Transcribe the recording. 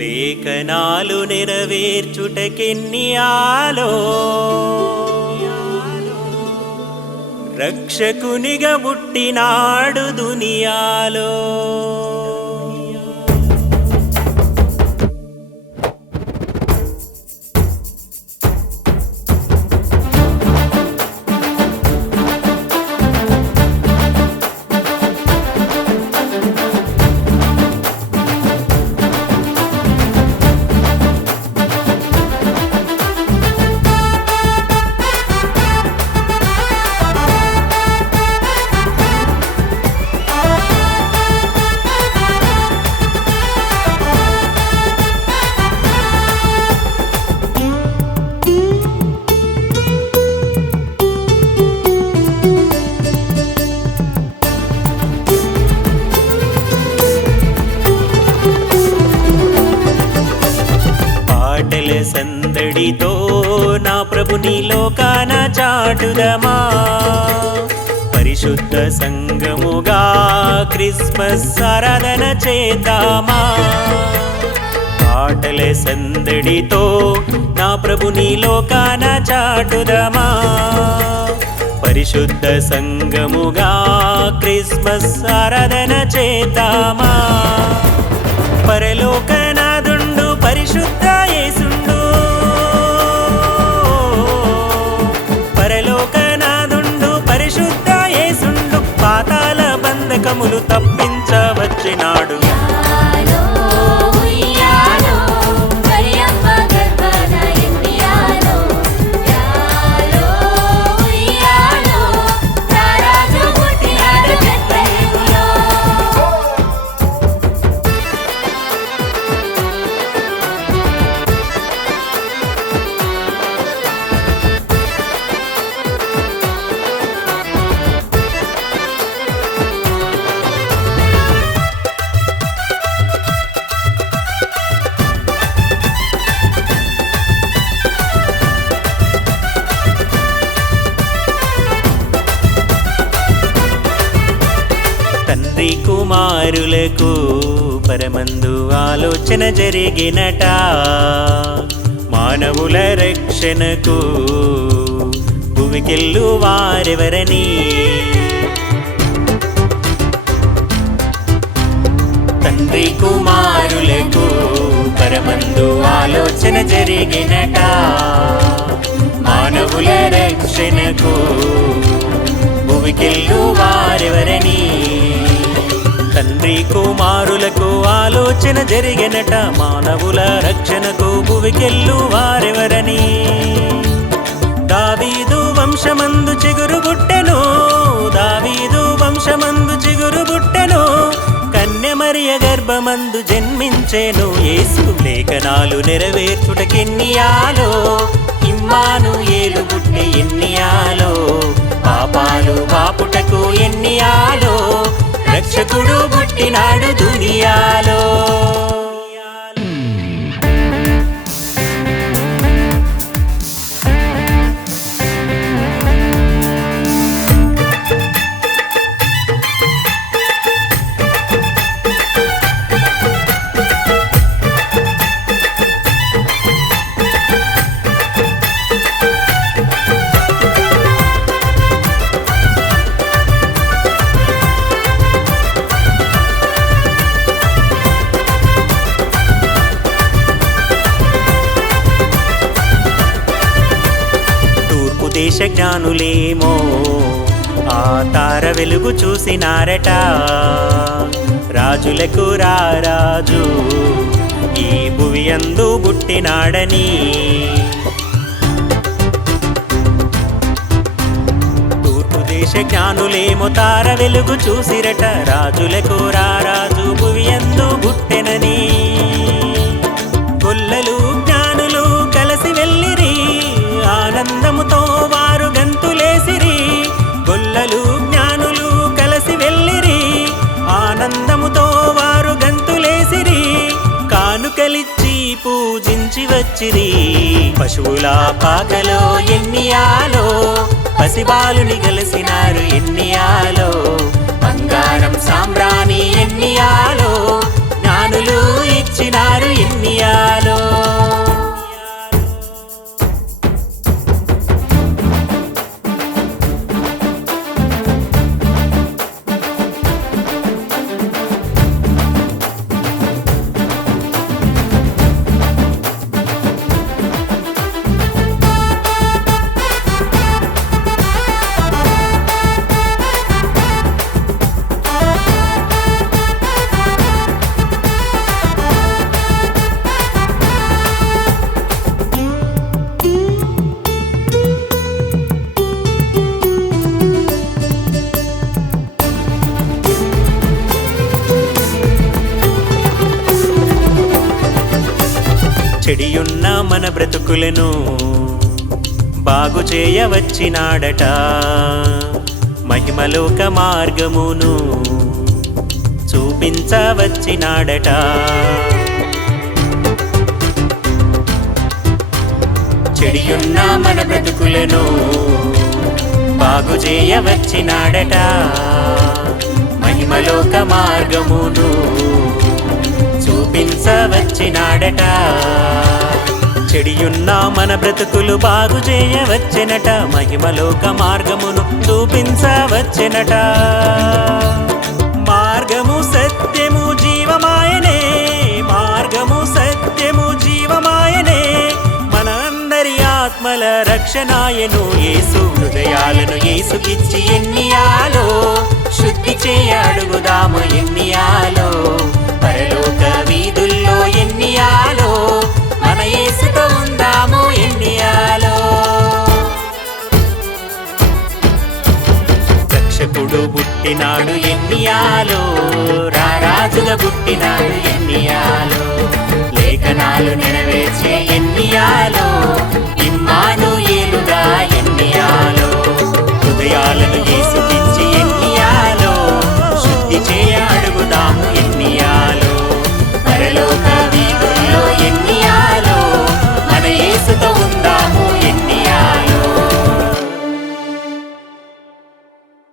లేఖనాలు నెరవేర్చుటకెన్నియాలో రక్షకునిగా పుట్టినాడు దునియాలో. సందడితో నా ప్రభుని లోకాన చాటుదమా, పరిశుద్ధ సంఘముగా క్రిస్మస్ ఆరాధన చేద్దామా. పాటల సందడితో నా ప్రభుని లోకాన చాటుదమా, పరిశుద్ధ సంఘముగా క్రిస్మస్ ఆరాధన చేద్దామా. పరలోకనాదుండు పరిశుద్ధ యేసుండు, పరలోకనాదుండు పరిశుద్ధ యేసుండు, పాతాళ బంధకములు తప్పించవచ్చినాడు. తండ్రి కుమారులకు పరమందు ఆలోచన జరిగినట, మానవుల రక్షణకు భువికెళ్ళు వారెవరని. తండ్రి కుమారులకు పరమందు ఆలోచన జరిగినట, మానవుల రక్షణకు భువికెళ్ళు వారెవరని. తండ్రి కుమారులకు ఆలోచన జరిగినట, మానవుల రక్షణకు భువికెళ్ళు వారెవరని. దావీదు వంశమందు చిగురుబుట్టెను, దావీదు వంశమందు చిగురుబుట్టెను, కన్య మరియ గర్భమందు జన్మించెను యేసు. లేఖనాలు నెరవేర్చుటకెన్నియాలో, ఇమ్మానుయేలు పుట్టె ఎన్నియాలో, పాపాలు బాపుటకు ఎన్నియాలో, రక్షకుడు పుట్టినాడు దునియాలో. దేశ జ్ఞానులేమో ఆ తార వెలుగు చూసినారట, రాజులకు రారాజు ఈ భువి అందు పుట్టినాడని. తూర్పు దేశ జ్ఞానులేమో తార వెలుగు చూసిరట, రాజులకు రారాజు భువి అందు పుట్టెనని. గొల్లలు జ్ఞానులు కలిసి వెళ్ళిరి, ఆనందముతో వారు గంతులేసిరి. గొల్లలు జ్ఞానులు కలిసి వెళ్ళిరి, ఆనందముతో వారు గంతులేసిరి. కానుకలిచ్చి పూజించి వచ్చిరి, పశువుల పాకలో ఎన్నియాలో, పసిబాలుని గెలిసినారు ఎన్నియాలో, బంగారం సాంబ్రాణి ఎన్నియాలో. వచ్చినారు ఎన్నియాలో. చెడియున్న మన బ్రతుకులను బాగు చేయవచ్చినాడట, మహిమలోక మార్గమును చూపించవచ్చినాడట. చెడియున్న మన బ్రతుకులను బాగు చేయవచ్చినాడట, మహిమలోక మార్గమును చూపించవచ్చినాడట. చెడియున్న మన బ్రతుకులు బాగు చేయవచ్చెనట, మహిమలోక మార్గమును చూపించవచ్చెనట. మార్గము సత్యము జీవమాయనే, మార్గము సత్యము జీవమాయనే, మన అందరి ఆత్మల రక్షణాయను. యేసు హృదయాలను యేసుకిచ్చి ఎన్నియాలో, శుద్ధి చేయ అడుగుదాము ఎన్నియాలో. పరలోక వీధుల్లో ఎన్నియాలో, మన యేసుతో ఉందాము ఎన్నియాలో. రక్షకుడు పుట్టినాడు ఎన్నియాలో, రారాజుగా పుట్టినాడు ఎన్నియాలో. లేఖనాలు నెరవేర్చే ఎన్నియాలో,